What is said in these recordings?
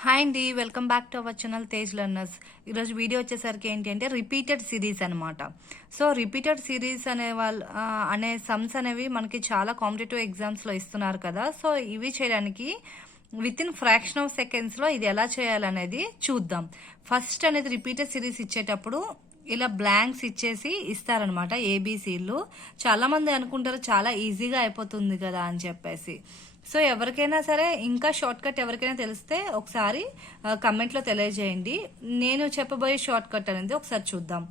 Hi అండి, welcome back to our channel Tej learners. ఈరోజు video వచ్చేసరికి ఏంటి అంటే రిపీటెడ్ సిరీస్ అనమాట. సో రిపీటెడ్ సిరీస్ అనే సమ్స్ అనేవి మనకి చాలా కాంపిటేటివ్ ఎగ్జామ్స్లో ఇస్తున్నారు కదా. సో ఇవి చేయడానికి విత్ ఇన్ ఫ్రాక్షన్ ఆఫ్ సెకండ్స్లో ఇది ఎలా చేయాలనేది చూద్దాం. ఫస్ట్ అనేది రిపీటెడ్ సిరీస్ ఇచ్చేటప్పుడు ఇలా బ్లాంక్స్ ఇచ్చేసి ఇస్తారనమాట, ఏబీసీలు. చాలా మంది అనుకుంటారు చాలా ఈజీగా అయిపోతుంది కదా అని చెప్పేసి. సో ఎవరికైనా సరే ఇంకా షార్ట్ కట్ ఎవరికైనా తెలిస్తే ఒకసారి కమెంట్లో తెలియజేయండి. నేను చెప్పబోయే షార్ట్ కట్ అనేది ఒకసారి చూద్దాం.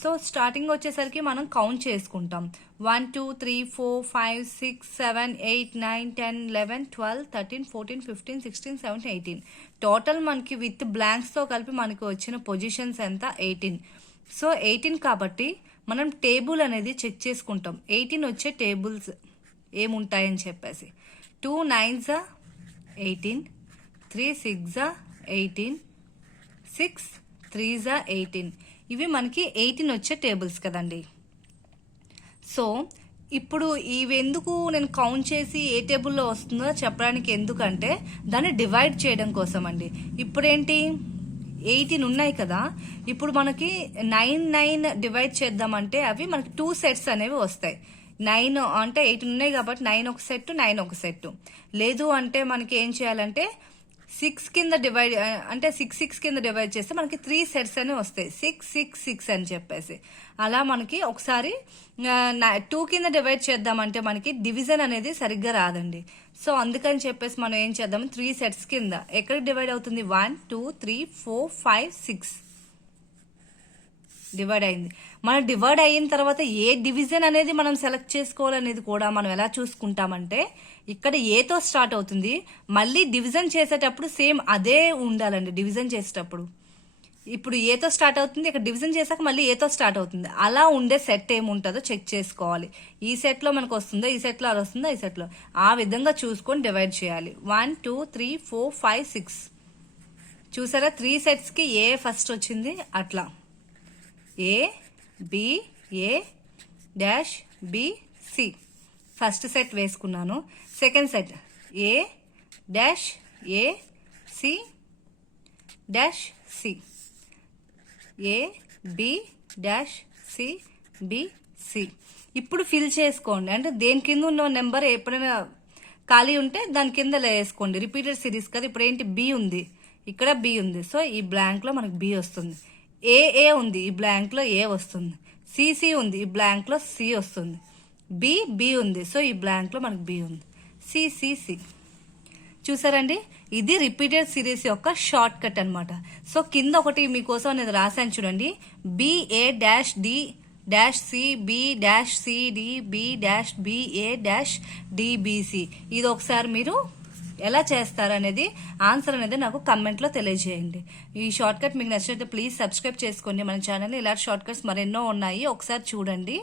సో స్టార్టింగ్ వచ్చేసరికి మనం కౌంట్ చేసుకుంటాం. 1 2 3 4 5 6 7 8 9 10 11 12 13 14 15 16 17 18. టోటల్ మనకి విత్ బ్లాంక్స్తో కలిపి మనకి వచ్చిన పొజిషన్స్ ఎంత 18. సో 18 కాబట్టి మనం టేబుల్ అనేది చెక్ చేసుకుంటాం. 18 వచ్చే టేబుల్స్ ఏముంటాయని చెప్పేసి 2 9s 18, 3 6 18, 6 3s 18. ఇవి మనకి 18 వచ్చే టేబుల్స్ కదండి. సో ఇప్పుడు ఇవి ఎందుకు నేను కౌంట్ చేసి ఏ టేబుల్లో వస్తుందో చెప్పడానికి, ఎందుకంటే దాన్ని డివైడ్ చేయడం కోసం అండి. ఇప్పుడేంటి 18 ఉన్నాయి కదా, ఇప్పుడు మనకి 9 డివైడ్ చేద్దామంటే అవి మనకి 2 సెట్స్ అనేవి వస్తాయి. 9 అంటే 18 ఉన్నాయి కాబట్టి 9 ఒక సెట్ 9 ఒక సెట్. లేదు అంటే మనకి ఏం చేయాలంటే 6 కింద డివైడ్ అంటే 6 కింద డివైడ్ చేస్తే మనకి 3 సెట్స్ అనేవి వస్తాయి. 6 6 6 అని చెప్పేసి అలా మనకి ఒకసారి 2 కింద డివైడ్ చేద్దామంటే మనకి డివిజన్ అనేది సరిగ్గా రాదండి. సో అందుకని చెప్పేసి మనం ఏం చేద్దాం, 3 సెట్స్ కింద ఎక్కడికి డివైడ్ అవుతుంది 1 2 3 4 5 6 డివైడ్ అయింది. మనం డివైడ్ అయిన తర్వాత ఏ డివిజన్ అనేది మనం సెలెక్ట్ చేసుకోవాలనేది కూడా మనం ఎలా చూసుకుంటామంటే, ఇక్కడ ఏతో స్టార్ట్ అవుతుంది, మళ్ళీ డివిజన్ చేసేటప్పుడు సేమ్ అదే ఉండాలండి. డివిజన్ చేసేటప్పుడు ఇప్పుడు ఏతో స్టార్ట్ అవుతుంది, ఇక్కడ డివిజన్ చేశాక మళ్ళీ ఏతో స్టార్ట్ అవుతుంది. అలా ఉండే సెట్ ఏముంటుందో చెక్ చేసుకోవాలి. ఈ సెట్లో మనకు వస్తుందో, ఈ సెట్లో అది వస్తుందో, ఈ సెట్లో ఆ విధంగా చూసుకొని డివైడ్ చేయాలి. 1 2 3 4 5 6 చూసారా, 3 సెట్స్కి ఏ ఫస్ట్ వచ్చింది. అట్లా A B A dash B C first set వేసుకున్నాను. Second set A dash A C dash C A B dash C B C. ఇప్పుడు ఫిల్ చేసుకోండి, అంటే దేని కింద ఉన్న నెంబర్ ఎప్పుడైనా ఖాళీ ఉంటే దాని కింద వేసుకోండి. రిపీటెడ్ సిరీస్ కదా, ఇప్పుడు ఏంటి బి ఉంది, ఇక్కడ బి ఉంది. సో ఈ బ్లాంక్లో మనకు బి వస్తుంది. ఏ ఉంది, ఈ బ్లాంక్లో ఏ వస్తుంది. సిసి ఉంది, ఈ బ్లాంక్లో సి వస్తుంది. బి ఉంది, సో ఈ బ్లాంక్లో మనకు బి ఉంది. సిసిసి చూసారండి, ఇది రిపీటెడ్ సిరీస్ యొక్క షార్ట్ కట్ అనమాట. సో కింద ఒకటి మీకోసం అనేది రాశాను చూడండి, B A dash D dash C B dash C D B dash B A dash D B C. ఇది ఒకసారి మీరు ఎలా చేస్తారనేది ఆన్సర్ అనేది నాకు కమెంట్లో తెలియజేయండి. ఈ షార్ట్ కట్ మీకు నచ్చినట్టు ప్లీజ్ సబ్స్క్రైబ్ చేసుకోండి మన ఛానల్. ఇలాంటి షార్ట్ కట్స్ మరెన్నో ఉన్నాయి, ఒకసారి చూడండి.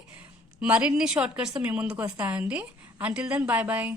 మరిన్ని షార్ట్ కట్స్ మీ ముందుకు వస్తానండి. Until then bye bye.